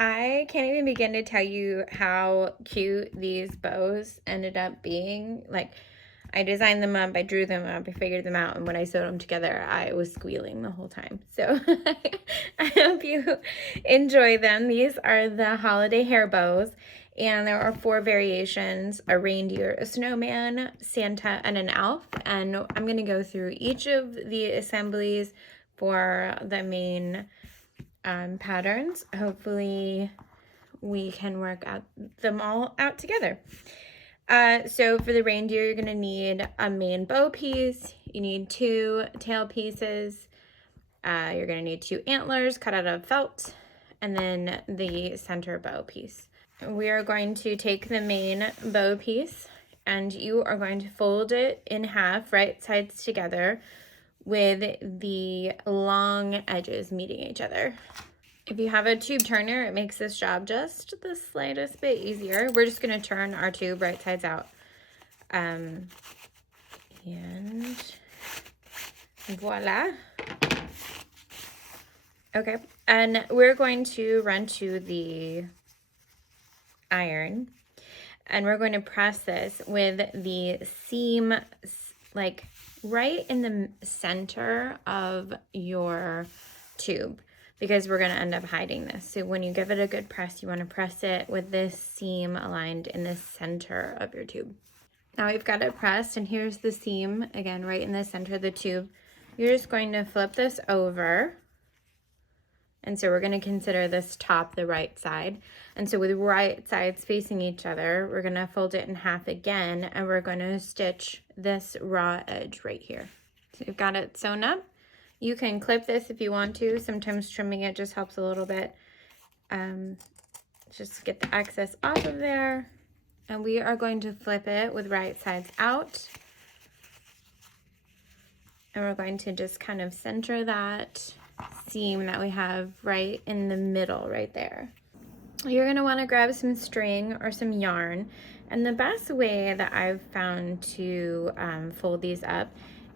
I can't even begin to tell you how cute these bows ended up being. Like, I designed them up, I drew them up, I figured them out, and when I sewed them together, I was squealing the whole time. So I hope you enjoy them. These are the holiday hair bows, and there are 4 variations: a reindeer, a snowman, Santa, and an elf. And I'm going to go through each of the assemblies for the main patterns. Hopefully we can work out them all out together. So for the reindeer, you're going to need a main bow piece. You need 2 tail pieces. You're going to need 2 antlers cut out of felt, and then the center bow piece. We are going to take the main bow piece, and you are going to fold it in half, right sides together, with the long edges meeting each other. If you have a tube turner, it makes this job just the slightest bit easier. We're just going to turn our tube right sides out. And voila. Okay, and we're going to run to the iron, and we're going to press this with the seam like right in the center of your tube, because we're going to end up hiding this. So when you give it a good press, you want to press it with this seam aligned in the center of your tube. Now we've got it pressed, and here's the seam again right in the center of the tube. You're just going to flip this over. And so we're going to consider this top the right side. And so with right sides facing each other, we're going to fold it in half again, and we're going to stitch this raw edge right here. So you've got it sewn up. You can clip this if you want to. Sometimes trimming it just helps a little bit. Just get the excess off of there. And we are going to flip it with right sides out. And we're going to just kind of center that seam that we have right in the middle right there. You're going to want to grab some string or some yarn, and the best way that I've found to fold these up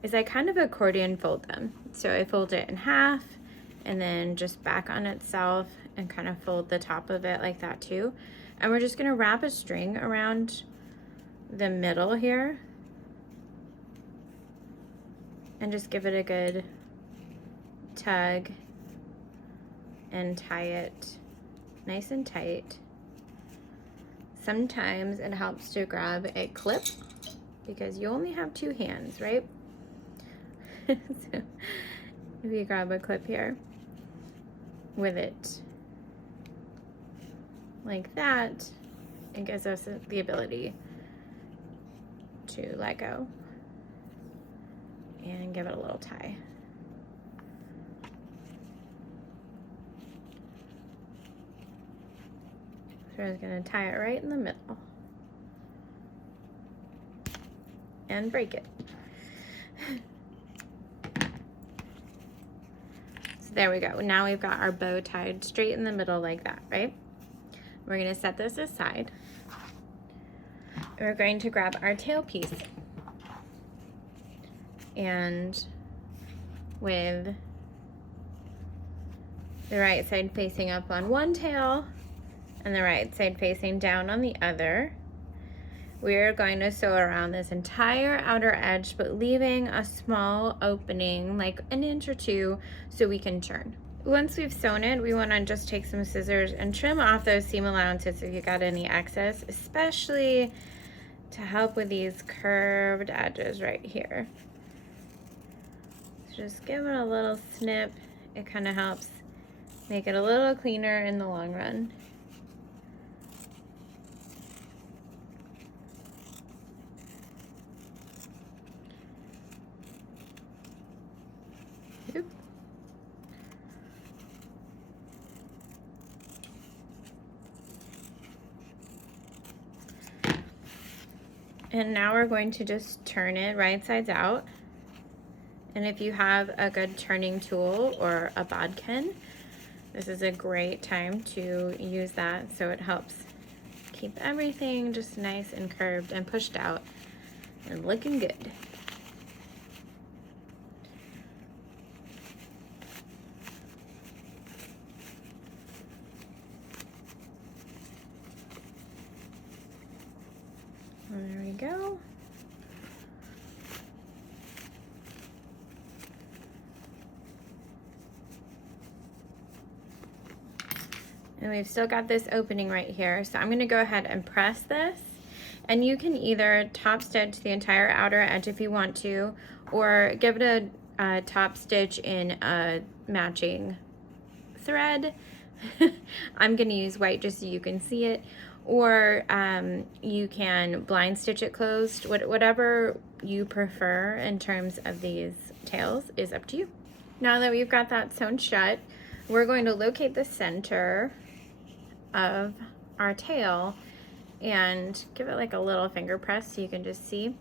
is I kind of accordion fold them. So I fold it in half and then just back on itself and kind of fold the top of it like that too. And we're just going to wrap a string around the middle here and just give it a good tug and tie it nice and tight. Sometimes it helps to grab a clip because you only have 2 hands, right? So if you grab a clip here with it like that, it gives us the ability to let go and give it a little tie. So I'm just going to tie it right in the middle and break it. So there we go. Now we've got our bow tied straight in the middle like that, right? We're going to set this aside. We're going to grab our tail piece, and with the right side facing up on one tail and the right side facing down on the other, we're going to sew around this entire outer edge, but leaving a small opening, like an inch or 2, so we can turn. Once we've sewn it, we want to just take some scissors and trim off those seam allowances if you got any excess, especially to help with these curved edges right here. So just give it a little snip. It kind of helps make it a little cleaner in the long run. Oop. And now we're going to just turn it right sides out. And if you have a good turning tool or a bodkin, this is a great time to use that, so it helps keep everything just nice and curved and pushed out and looking good. go. And we've still got this opening right here. So I'm gonna go ahead and press this. And you can either top stitch the entire outer edge if you want to, or give it a top stitch in a matching thread. I'm gonna use white just so you can see it. Or you can blind stitch it closed. Whatever you prefer in terms of these tails is up to you. Now that we've got that sewn shut, we're going to locate the center of our tail and give it like a little finger press so you can just see.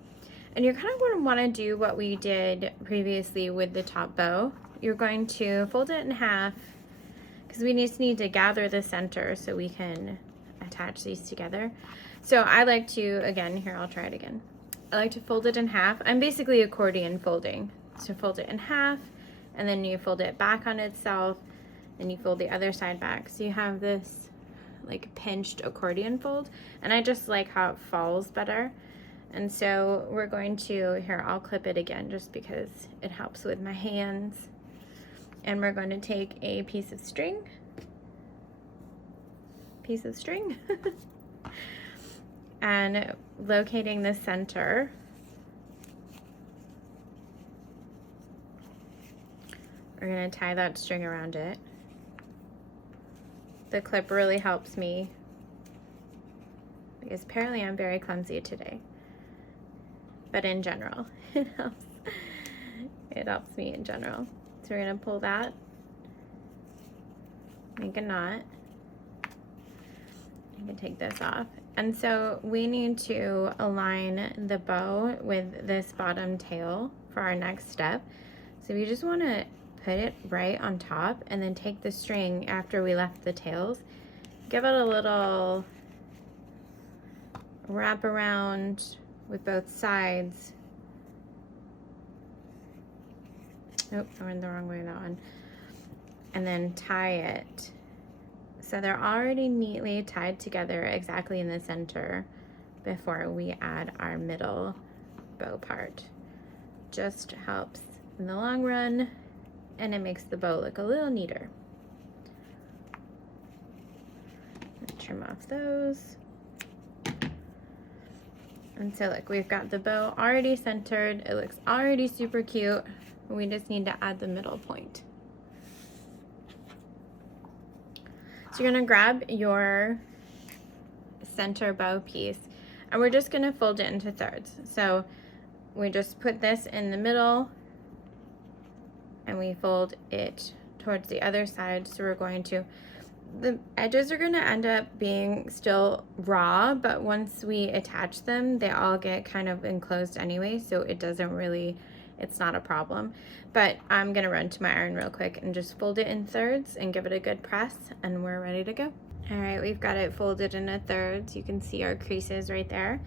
And you're kind of going to want to do what we did previously with the top bow. You're going to fold it in half because we just need to gather the center so we can attach these together. So I like to, again, here, I'll try it again. I like to fold it in half. I'm basically accordion folding. So fold it in half, and then you fold it back on itself, and you fold the other side back. So you have this like pinched accordion fold, and I just like how it falls better. And so we're going to, here, I'll clip it again just because it helps with my hands. And we're going to take a piece of string, and locating the center, we're going to tie that string around it. The clip really helps me because apparently I'm very clumsy today, but in general it helps me in general. So we're going to pull that, make a knot. You can take this off. And so we need to align the bow with this bottom tail for our next step. So we just want to put it right on top and then take the string after we left the tails, give it a little wrap around with both sides. Nope, I went the wrong way with that one. And then tie it. So they're already neatly tied together exactly in the center before we add our middle bow part. Just helps in the long run, and it makes the bow look a little neater. Trim off those. And so look, we've got the bow already centered. It looks already super cute. We just need to add the middle point. So you're gonna grab your center bow piece and we're just gonna fold it into thirds. So we just put this in the middle and we fold it towards the other side. So we're going to, the edges are gonna end up being still raw, but once we attach them, they all get kind of enclosed anyway, so it doesn't really, it's not a problem. But I'm gonna run to my iron real quick and just fold it in thirds and give it a good press, and we're ready to go. All right, we've got it folded into thirds. You can see our creases right there.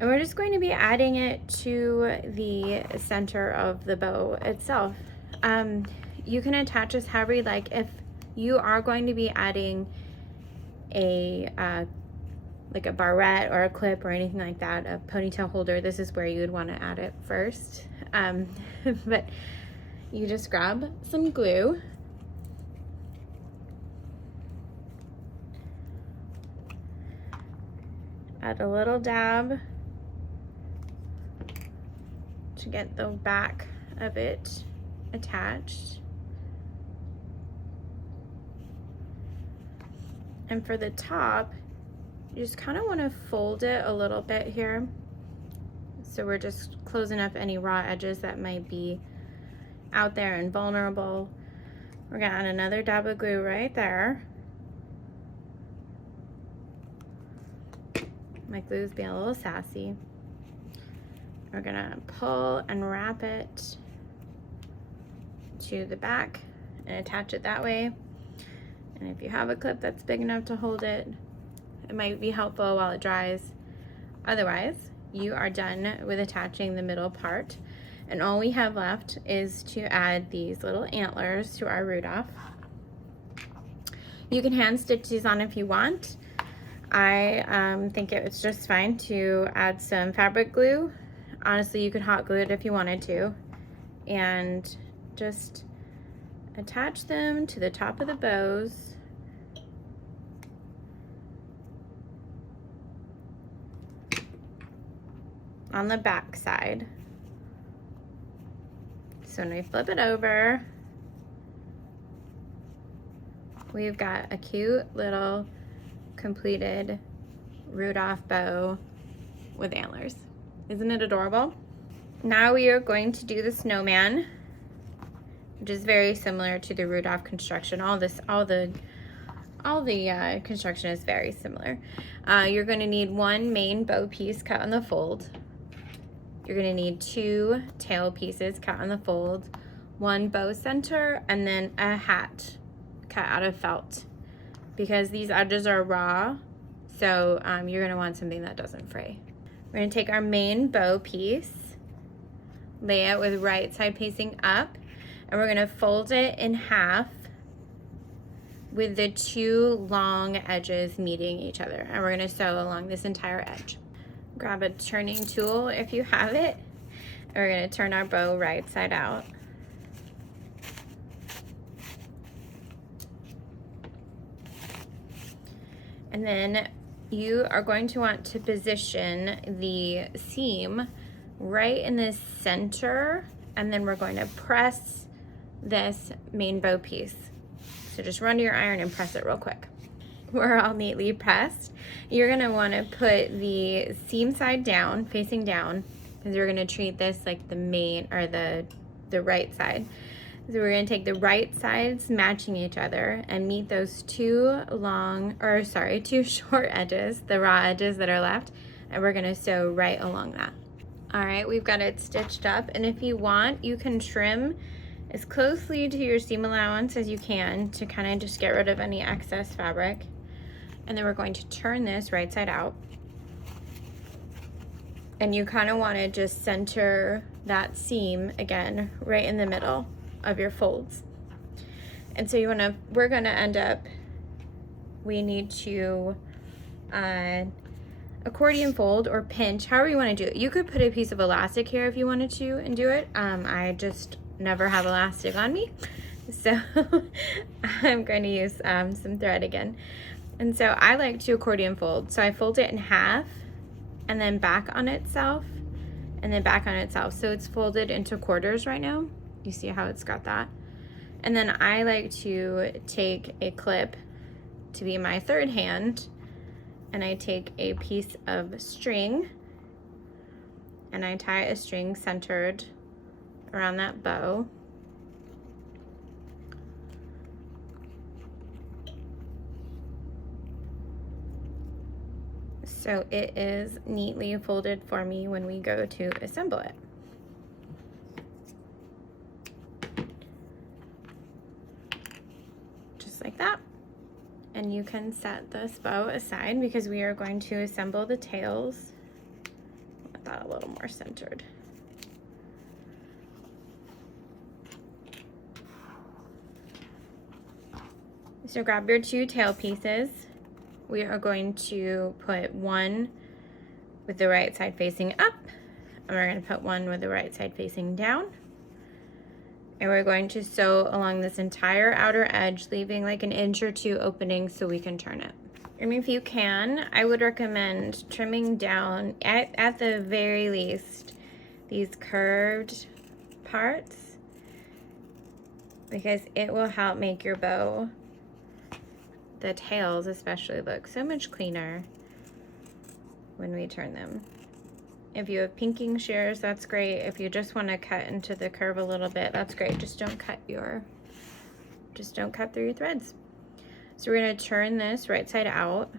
And we're just going to be adding it to the center of the bow itself. You can attach this however you like. If you are going to be adding a like a barrette or a clip or anything like that, a ponytail holder, this is where you would want to add it first. But you just grab some glue, add a little dab to get the back of it attached. And for the top, you just kind of want to fold it a little bit here. So we're just closing up any raw edges that might be out there and vulnerable. We're gonna add another dab of glue right there. My glue's being a little sassy. We're gonna pull and wrap it to the back and attach it that way. And if you have a clip that's big enough to hold it, it might be helpful while it dries. Otherwise, you are done with attaching the middle part. And all we have left is to add these little antlers to our root off. You can hand stitch these on if you want. I think it's just fine to add some fabric glue. Honestly, you could hot glue it if you wanted to, and just attach them to the top of the bows. On the back side. So when we flip it over, we've got a cute little completed Rudolph bow with antlers. Isn't it adorable? Now we are going to do the snowman, which is very similar to the Rudolph construction. All the construction is very similar. You're going to need one main bow piece cut on the fold. You're going to need 2 tail pieces cut on the fold, 1 bow center, and then a hat cut out of felt, because these edges are raw, so you're going to want something that doesn't fray. We're going to take our main bow piece, lay it with right side facing up, and we're going to fold it in half with the 2 long edges meeting each other, and we're going to sew along this entire edge. Grab a turning tool if you have it, and we're going to turn our bow right side out. And then you are going to want to position the seam right in the center, and then we're going to press this main bow piece. So just run to your iron and press it real quick. We're all neatly pressed. You're gonna wanna put the seam side down, facing down, because we're gonna treat this like the main, or the right side. So we're gonna take the right sides matching each other and meet those 2 short edges, the raw edges that are left, and we're gonna sew right along that. All right, we've got it stitched up, and if you want, you can trim as closely to your seam allowance as you can to kind of just get rid of any excess fabric. And then we're going to turn this right side out. And you kind of want to just center that seam again right in the middle of your folds. And so we're going to end up, we need to accordion fold or pinch, however you want to do it. You could put a piece of elastic here if you wanted to and do it. I just never have elastic on me, so I'm going to use some thread again. And so I like to accordion fold. So I fold it in half and then back on itself and then back on itself. So it's folded into quarters right now. You see how it's got that? And then I like to take a clip to be my third hand, and I take a piece of string and I tie a string centered around that bow. So it is neatly folded for me when we go to assemble it. Just like that. And you can set this bow aside because we are going to assemble the tails. I want that a little more centered. So grab your 2 tail pieces. We are going to put one with the right side facing up, and we're going to put one with the right side facing down. And we're going to sew along this entire outer edge, leaving like an inch or 2 opening so we can turn it. And if you can, I would recommend trimming down, at the very least, these curved parts, because it will help make your bow, the tails especially, look so much cleaner when we turn them. If you have pinking shears, that's great. If you just want to cut into the curve a little bit, that's great. Just don't cut through your threads. So we're going to turn this right side out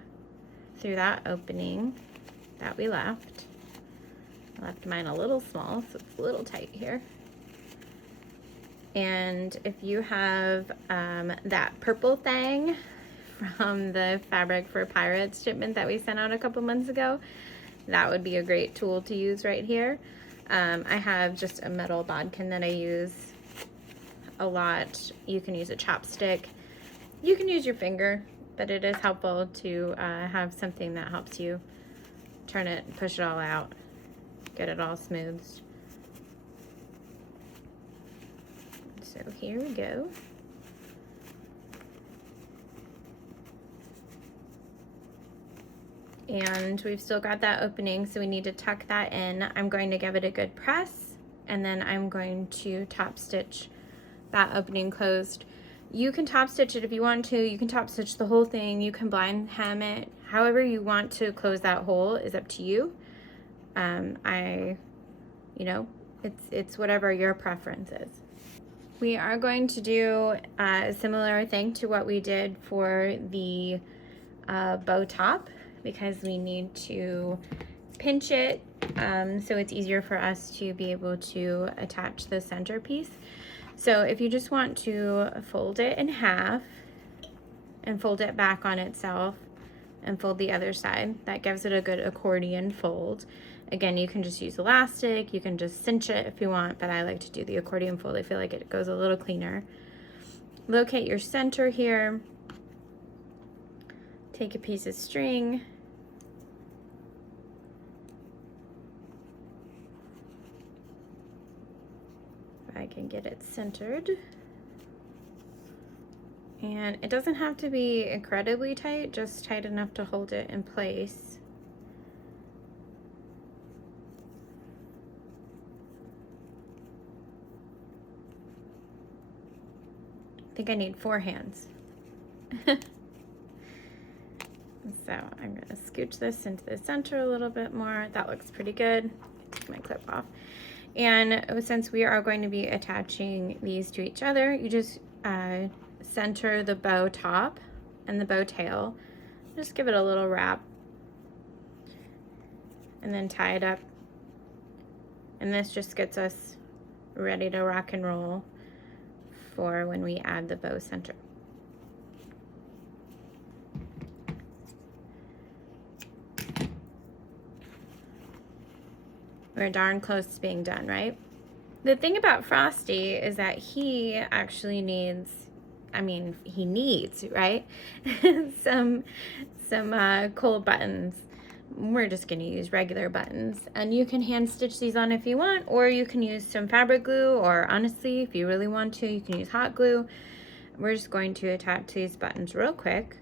through that opening that we left. I left mine a little small, so it's a little tight here. And if you have that purple thing from the Fabric for Pirates shipment that we sent out a couple months ago, that would be a great tool to use right here. I have just a metal bodkin that I use a lot. You can use a chopstick. You can use your finger. but it is helpful to have something that helps you turn it, push it all out, get it all smoothed. So here we go. And we've still got that opening, so we need to tuck that in. I'm going to give it a good press, and then I'm going to top stitch that opening closed. You can top stitch it if you want to. You can top stitch the whole thing. You can blind hem it. However you want to close that hole is up to you. You know, it's whatever your preference is. We are going to do a similar thing to what we did for the bow top, because we need to pinch it so it's easier for us to be able to attach the centerpiece. So if you just want to fold it in half and fold it back on itself and fold the other side, that gives it a good accordion fold. Again, you can just use elastic, you can just cinch it if you want, but I like to do the accordion fold. I feel like it goes a little cleaner. Locate your center here. Take a piece of string. I can get it centered. And it doesn't have to be incredibly tight, just tight enough to hold it in place. I think I need 4 hands. So I'm going to scooch this into the center a little bit more. That looks pretty good. Take my clip off. And since we are going to be attaching these to each other, you just center the bow top and the bow tail. Just give it a little wrap and then tie it up. And this just gets us ready to rock and roll for when we add the bow center. We're darn close to being done, right? The thing about Frosty is that he actually needs, he needs, right? some cold buttons. We're just gonna use regular buttons. And you can hand stitch these on if you want, or you can use some fabric glue, or honestly, if you really want to, you can use hot glue. We're just going to attach these buttons real quick.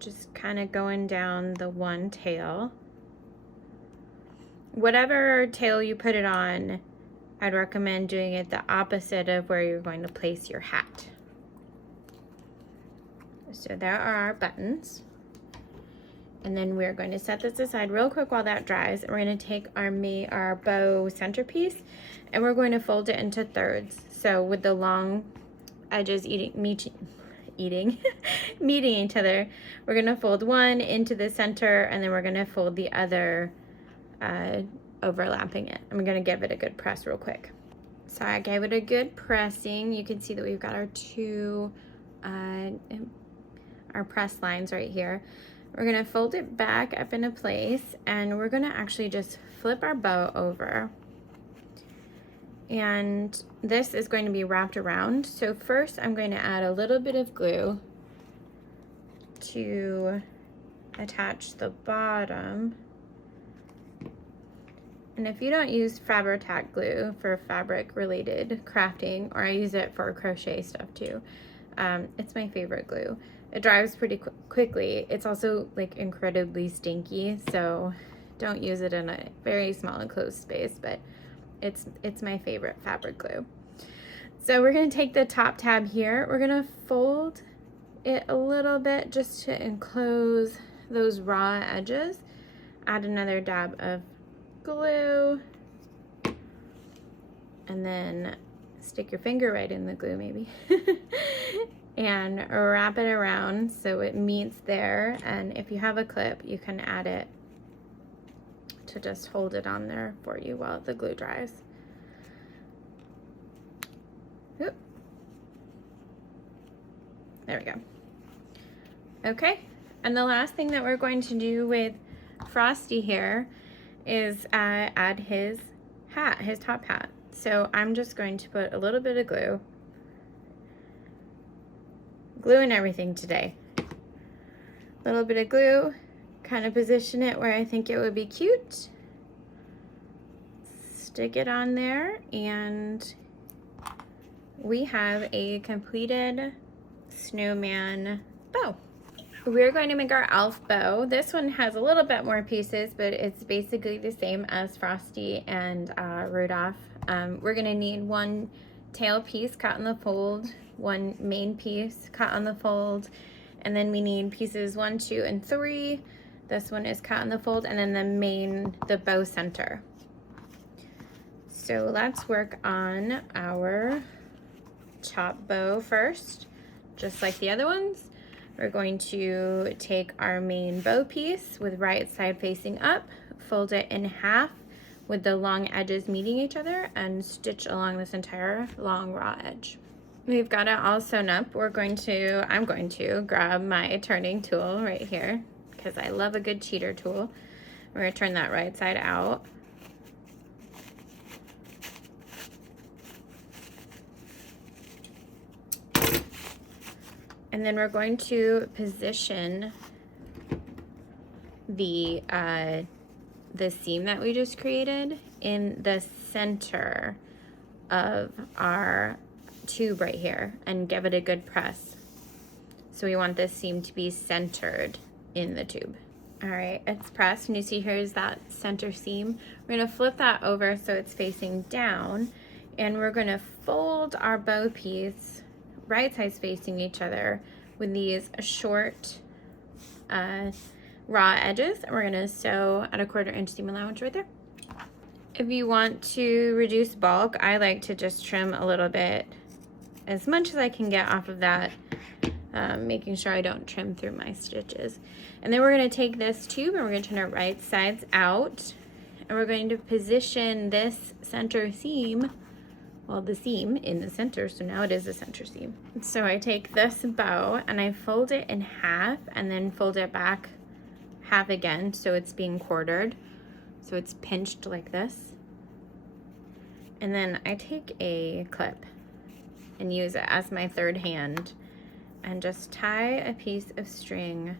Just kind of going down the one tail. Whatever tail you put it on, I'd recommend doing it the opposite of where you're going to place your hat. So there are our buttons. And then we're going to set this aside real quick while that dries. And we're going to take our bow centerpiece and we're going to fold it into thirds. So with the long edges meeting each other, we're going to fold one into the center and then we're going to fold the other overlapping it. I'm going to give it a good press real quick. So I gave it a good pressing. You can see that we've got our two our press lines right here. We're going to fold it back up into place and we're going to actually just flip our bow over. And this is going to be wrapped around. So first I'm going to add a little bit of glue to attach the bottom. And if you don't use Fabri-Tac glue for fabric related crafting, or I use it for crochet stuff too, it's my favorite glue. It dries pretty quickly. It's also like incredibly stinky, so don't use it in a very small enclosed space, but it's my favorite fabric glue. So we're going to take the top tab here. We're going to fold it a little bit just to enclose those raw edges. Add another dab of glue and then stick your finger right in the glue maybe and wrap it around so it meets there. And if you have a clip, you can add it to just hold it on there for you while the glue dries. Oop. There we go. Okay, and the last thing that we're going to do with Frosty here is add his hat, his top hat. So I'm just going to put a little bit of glue gluing everything today. A little bit of glue, kind of position it where I think it would be cute. Stick it on there, and we have a completed snowman bow. We're going to make our elf bow. This one has a little bit more pieces, but it's basically the same as Frosty and Rudolph. We're gonna need one tail piece cut on the fold, one main piece cut on the fold, and then we need pieces 1, 2, and 3. This one is cut on the fold, and then the bow center. So let's work on our top bow first, just like the other ones. We're going to take our main bow piece with right side facing up, fold it in half with the long edges meeting each other, and stitch along this entire long raw edge. We've got it all sewn up. I'm going to grab my turning tool right here because I love a good cheater tool. We're going to turn that right side out. And then we're going to position the seam that we just created in the center of our tube right here and give it a good press. So we want this seam to be centered in the tube. All right, it's pressed, and you see here's that center seam. We're gonna flip that over so it's facing down, and we're gonna fold our bow piece right sides facing each other with these short raw edges, and we're gonna sew at a 1/4 inch seam allowance right there. If you want to reduce bulk, I like to just trim a little bit, as much as I can get off of that, making sure I don't trim through my stitches. And then we're gonna take this tube and we're gonna turn it right sides out, and we're going to position this center seam, well, the seam in the center, so now it is a center seam. So I take this bow and I fold it in half and then fold it back half again so it's being quartered. So it's pinched like this. And then I take a clip and use it as my third hand and just tie a piece of string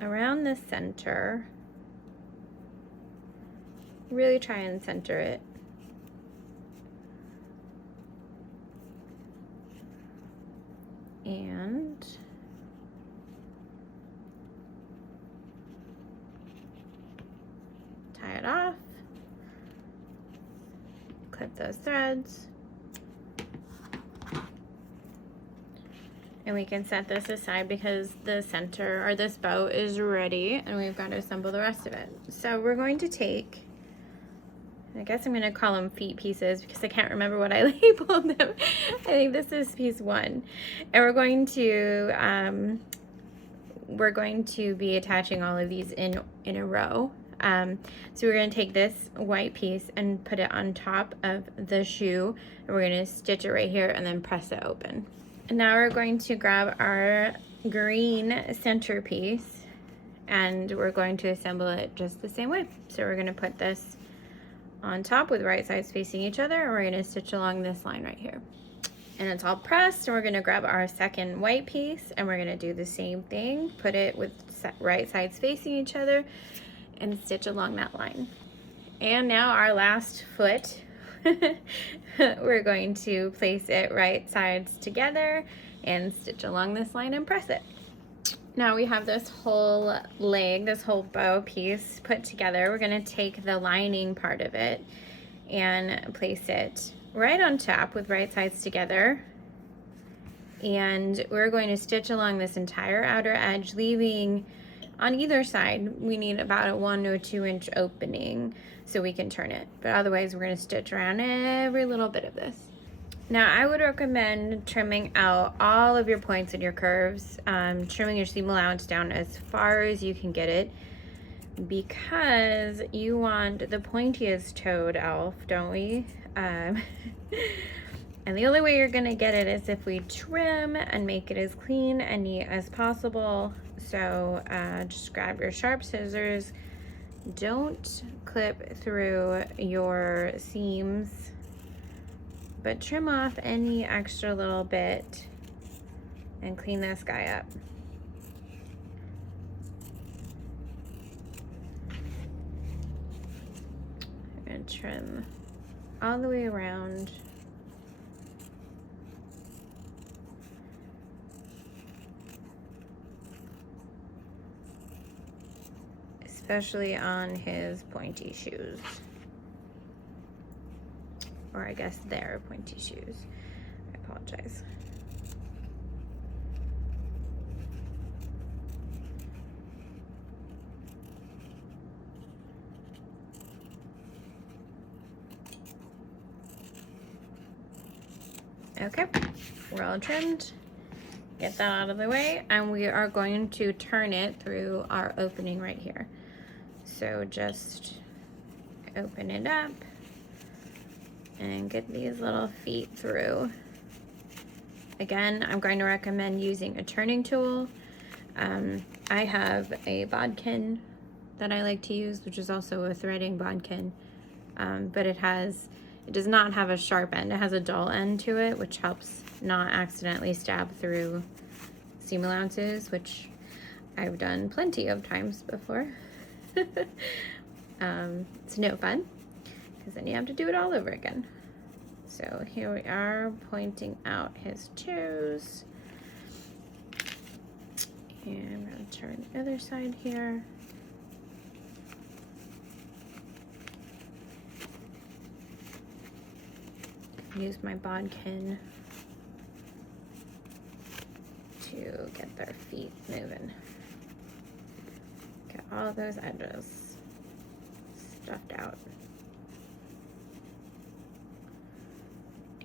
around the center. Really try and center it. And tie it off, clip those threads, and we can set this aside because the center, or this bow, is ready, and we've got to assemble the rest of it. So we're going to take, I guess I'm going to call them feet pieces because I can't remember what I labeled them. I think this is piece 1. And we're going to be attaching all of these in a row. So we're going to take this white piece and put it on top of the shoe, and we're going to stitch it right here and then press it open. And now we're going to grab our green centerpiece and we're going to assemble it just the same way. So we're going to put this on top with right sides facing each other, and we're going to stitch along this line right here. And it's all pressed, and we're going to grab our second white piece and we're going to do the same thing, put it with right sides facing each other and stitch along that line. And now our last foot, we're going to place it right sides together and stitch along this line and press it. Now we have this whole leg, this whole bow piece put together. We're going to take the lining part of it and place it right on top with right sides together. And we're going to stitch along this entire outer edge, leaving on either side, we need about a 1 to 2 inch opening so we can turn it. But otherwise, we're going to stitch around every little bit of this. Now, I would recommend trimming out all of your points and your curves, trimming your seam allowance down as far as you can get it, because you want the pointiest toed elf, don't we? And the only way you're going to get it is if we trim and make it as clean and neat as possible. So just grab your sharp scissors. Don't clip through your seams, but trim off any extra little bit and clean this guy up. I'm gonna trim all the way around. Especially on his pointy shoes. Or I guess their pointy shoes. I apologize. Okay, we're all trimmed. Get that out of the way, and we are going to turn it through our opening right here. So just open it up and get these little feet through. Again, I'm going to recommend using a turning tool. I have a bodkin that I like to use, which is also a threading bodkin, but it does not have a sharp end. It has a dull end to it, which helps not accidentally stab through seam allowances, which I've done plenty of times before. It's no fun, because then you have to do it all over again. So here we are pointing out his toes. And I'm going to turn the other side here. Use my bodkin to get their feet moving. Get all those edges stuffed out.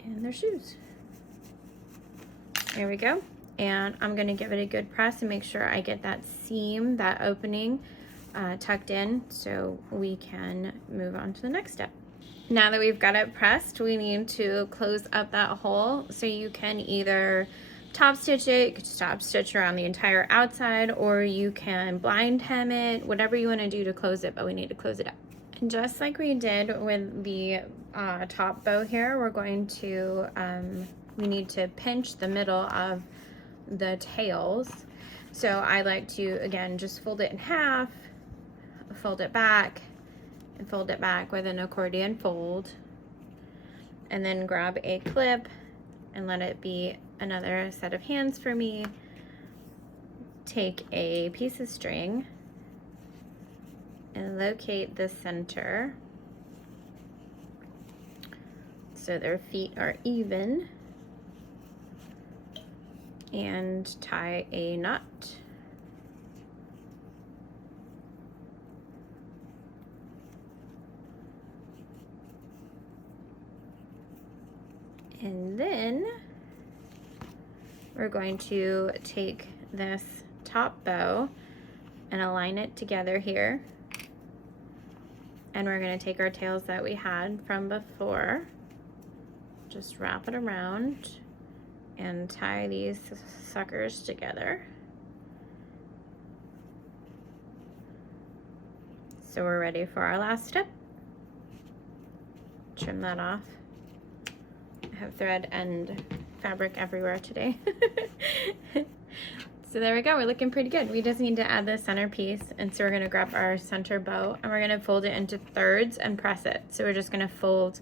And their shoes. There we go. And I'm gonna give it a good press and make sure I get that seam, that opening tucked in, so we can move on to the next step. Now that we've got it pressed, we need to close up that hole. So you can either top stitch it, you could just top stitch around the entire outside, or you can blind hem it, whatever you want to do to close it, but we need to close it up. And just like we did with the top bow here, we're going to, we need to pinch the middle of the tails. So I like to, again, just fold it in half, fold it back, and fold it back with an accordion fold, and then grab a clip and let it be another set of hands for me. Take a piece of string and locate the center so their feet are even, and tie a knot. And then we're going to take this top bow and align it together here. And we're going to take our tails that we had from before, just wrap it around and tie these suckers together. So we're ready for our last step. Trim that off. I have thread and fabric everywhere today. So there we go, we're looking pretty good. We just need to add the centerpiece, and so we're gonna grab our center bow and we're gonna fold it into thirds and press it. So we're just gonna fold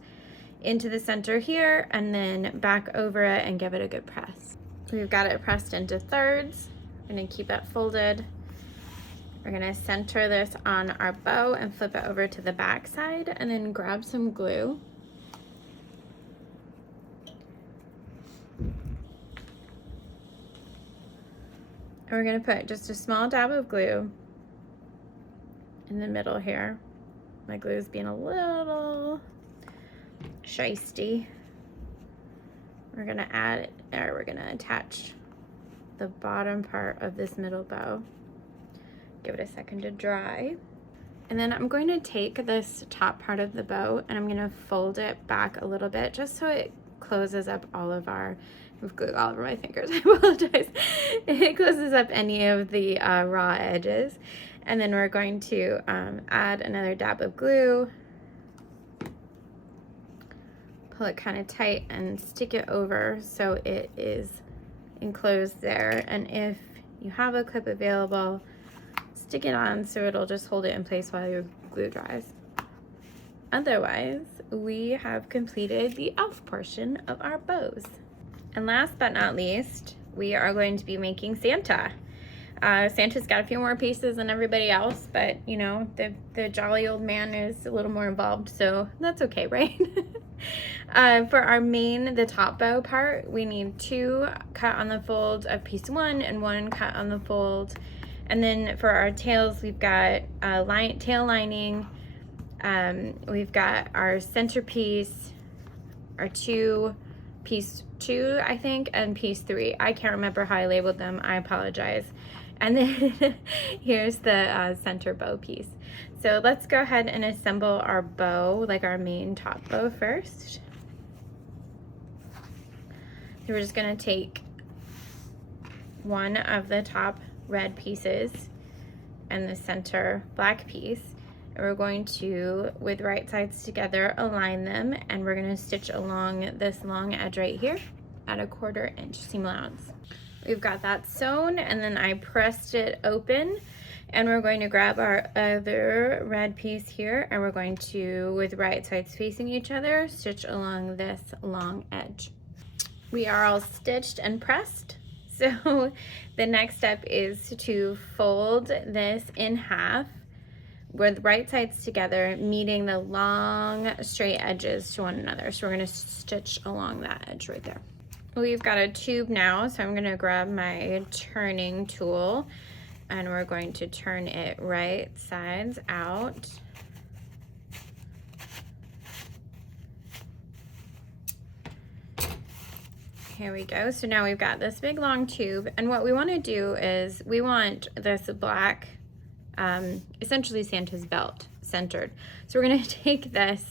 into the center here and then back over it and give it a good press. We've got it pressed into thirds. We're gonna keep it folded. We're gonna center this on our bow and flip it over to the back side, and then grab some glue. And we're gonna put just a small dab of glue in the middle here. My glue is being a little shysty. We're gonna add, or we're gonna attach the bottom part of this middle bow. Give it a second to dry. And then I'm going to take this top part of the bow and I'm gonna fold it back a little bit just so it closes up all of our, with glue all over my fingers, I apologize. It closes up any of the raw edges. And then we're going to add another dab of glue, pull it kind of tight and stick it over so it is enclosed there, and if you have a clip available, stick it on so it'll just hold it in place while your glue dries. Otherwise, we have completed the elf portion of our bows. And last but not least, we are going to be making Santa. Santa's got a few more pieces than everybody else, but you know, the jolly old man is a little more involved, so that's okay, right? For our the top bow part, we need 2 cut on the fold of piece 1 and 1 cut on the fold. And then for our tails, we've got tail lining, we've got our centerpiece, our piece 2, I think, and piece 3. I can't remember how I labeled them, I apologize. And then here's the center bow piece. So let's go ahead and assemble our bow, like our main top bow first. So we're just gonna take one of the top red pieces and the center black piece, and we're going to, with right sides together, align them, and we're gonna stitch along this long edge right here at a 1/4 inch seam allowance. We've got that sewn, and then I pressed it open, and we're going to grab our other red piece here, and we're going to, with right sides facing each other, stitch along this long edge. We are all stitched and pressed, so the next step is to fold this in half with right sides together, meeting the long straight edges to one another. So we're going to stitch along that edge right there. We've got a tube now, so I'm going to grab my turning tool, and we're going to turn it right sides out. Here we go. So now we've got this big long tube, and what we want to do is we want this black, essentially Santa's belt, centered. So we're going to take this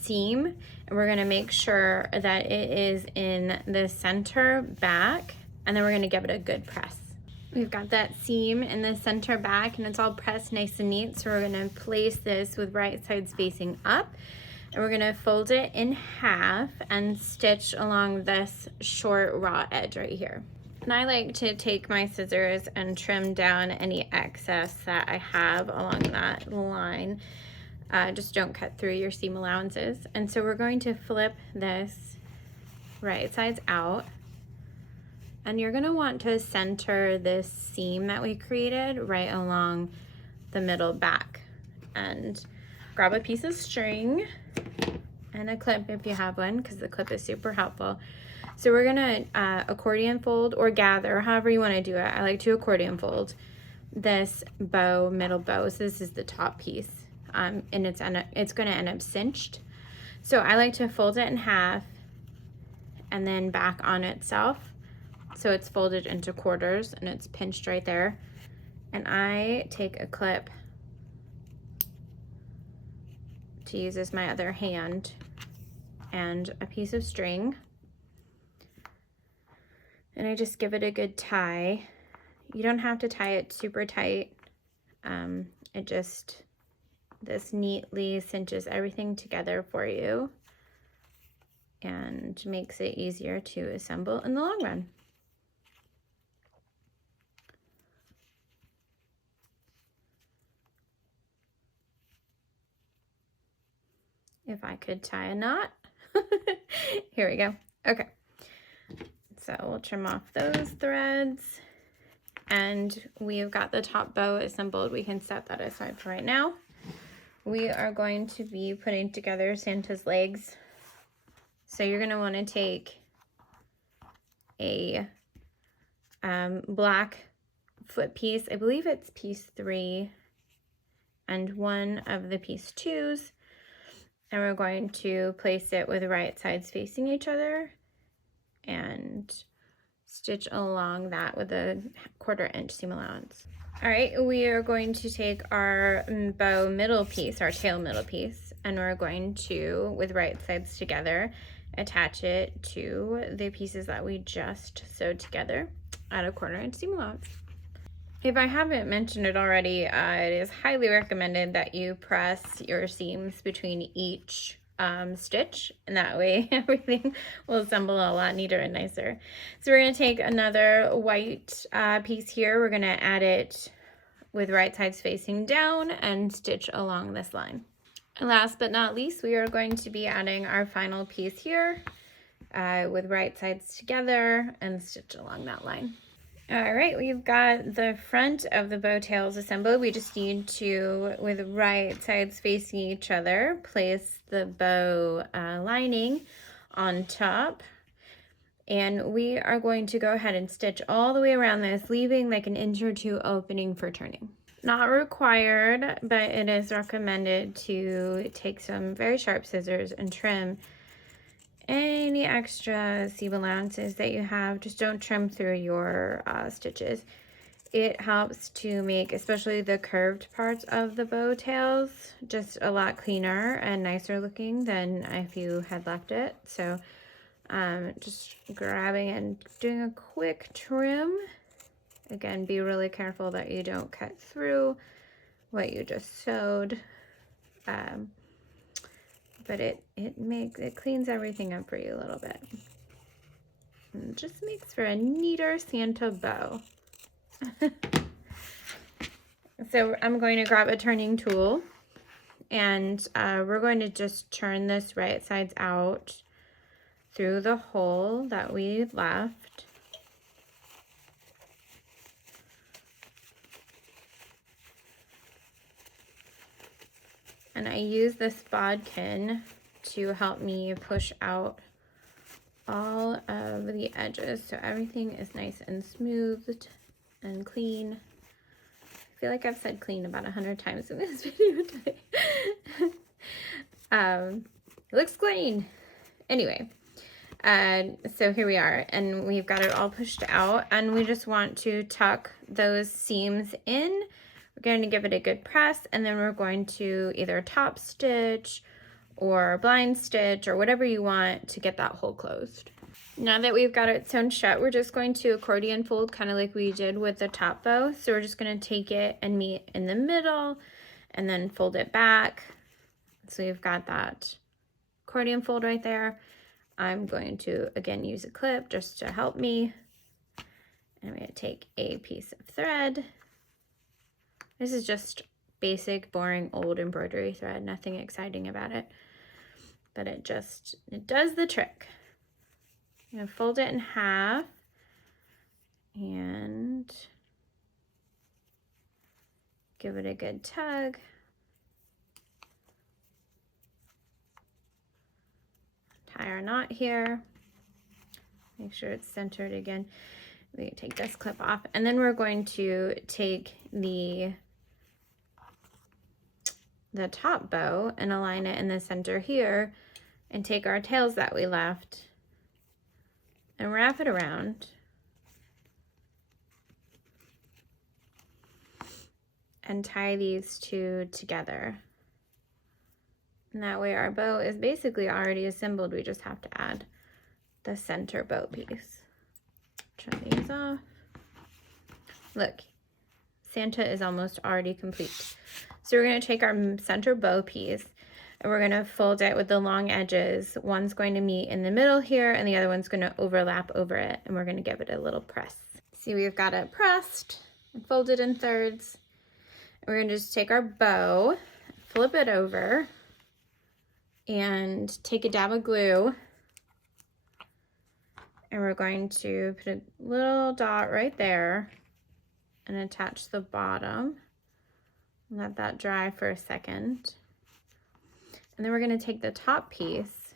seam, and we're going to make sure that it is in the center back, and then we're going to give it a good press. We've got that seam in the center back, and it's all pressed nice and neat, so we're going to place this with right sides facing up, and we're going to fold it in half and stitch along this short raw edge right here. And I like to take my scissors and trim down any excess that I have along that line. Just don't cut through your seam allowances. And so we're going to flip this right sides out, and you're going to want to center this seam that we created right along the middle back, and grab a piece of string and a clip if you have one, because the clip is super helpful. So we're gonna accordion fold or gather, however you want to do it. I like to accordion fold this bow, middle bow. So this is the top piece, and it's gonna end up cinched. So I like to fold it in half and then back on itself, so it's folded into quarters and it's pinched right there. And I take a clip to use as my other hand and a piece of string, and I just give it a good tie. You don't have to tie it super tight. This neatly cinches everything together for you and makes it easier to assemble in the long run. If I could tie a knot. Here we go. Okay. So we'll trim off those threads, and we've got the top bow assembled. We can set that aside for right now. We are going to be putting together Santa's legs. So you're going to want to take a black foot piece. I believe it's piece 3 and one of the piece 2s. And we're going to place it with right sides facing each other and stitch along that with a 1/4 inch seam allowance. All right, we are going to take our bow middle piece, our tail middle piece, and we're going to, with right sides together, attach it to the pieces that we just sewed together at a 1/4 inch seam allowance. If I haven't mentioned it already, it is highly recommended that you press your seams between each stitch, and that way everything will assemble a lot neater and nicer. So we're going to take another white piece here. We're going to add it with right sides facing down and stitch along this line. And last but not least, we are going to be adding our final piece here with right sides together and stitch along that line. All right, we've got the front of the bow tails assembled. We just need to, with right sides facing each other, place the bow lining on top. And we are going to go ahead and stitch all the way around this, leaving like an inch or two opening for turning. Not required, but it is recommended to take some very sharp scissors and trim any extra seam allowances that you have. Just don't trim through your stitches. It helps to make especially the curved parts of the bow tails just a lot cleaner and nicer looking than if you had left it. So just grabbing and doing a quick trim. Again, be really careful that you don't cut through what you just sewed. But it cleans everything up for you a little bit. And just makes for a neater Santa bow. So I'm going to grab a turning tool, and we're going to just turn this right sides out through the hole that we left. And I use this bodkin to help me push out all of the edges so everything is nice and smoothed and clean. I feel like I've said clean about 100 times in this video today. It looks clean. Anyway, so here we are, and we've got it all pushed out, and we just want to tuck those seams in. We're going to give it a good press, and then we're going to either top stitch or blind stitch or whatever you want to get that hole closed. Now that we've got it sewn shut, we're just going to accordion fold kind of like we did with the top bow. So we're just going to take it and meet in the middle and then fold it back. So we've got that accordion fold right there. I'm going to again use a clip just to help me. And I'm going to take a piece of thread. This is just basic, boring, old embroidery thread, nothing exciting about it, but it does the trick. I'm gonna fold it in half and give it a good tug. Tie our knot here. Make sure it's centered again. We can take this clip off, and then we're going to take the top bow and align it in the center here, and take our tails that we left and wrap it around and tie these two together. And that way our bow is basically already assembled. We just have to add the center bow piece. Turn these off. Look, Santa is almost already complete. So we're going to take our center bow piece and we're going to fold it with the long edges. One's going to meet in the middle here and the other one's going to overlap over it, and we're going to give it a little press. See, we've got it pressed and folded in thirds. And we're going to just take our bow, flip it over, and take a dab of glue. And we're going to put a little dot right there and attach the bottom. Let that dry for a second. And then we're going to take the top piece.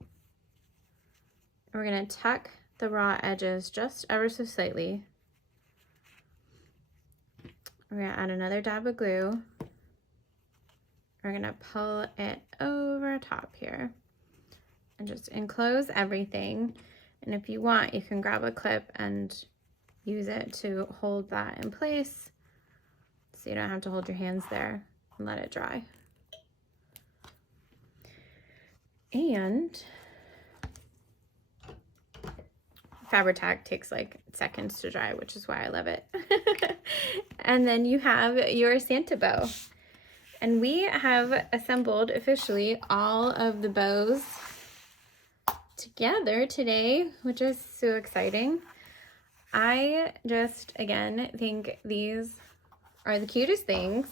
And we're going to tuck the raw edges just ever so slightly. We're going to add another dab of glue. We're going to pull it over top here and just enclose everything. And if you want, you can grab a clip and use it to hold that in place so you don't have to hold your hands there, and let it dry. And Fabri-Tac takes like seconds to dry, which is why I love it. And then you have your Santa bow. And we have assembled officially all of the bows together today, which is so exciting. I just, again, think these are the cutest things.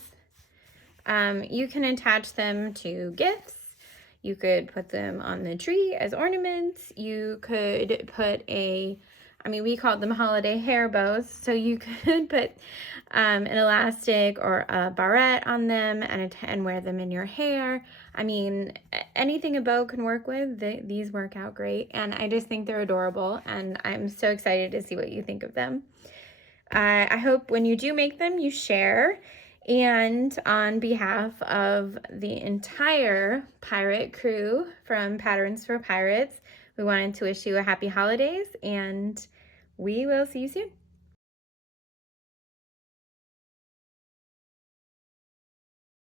You can attach them to gifts. You could put them on the tree as ornaments. You could put we called them holiday hair bows. So you could put an elastic or a barrette on them and wear them in your hair. I mean, anything a bow can work with, these work out great. And I just think they're adorable. And I'm so excited to see what you think of them. I hope when you do make them, you share. And on behalf of the entire pirate crew from Patterns for Pirates, we wanted to wish you a happy holidays, and we will see you soon.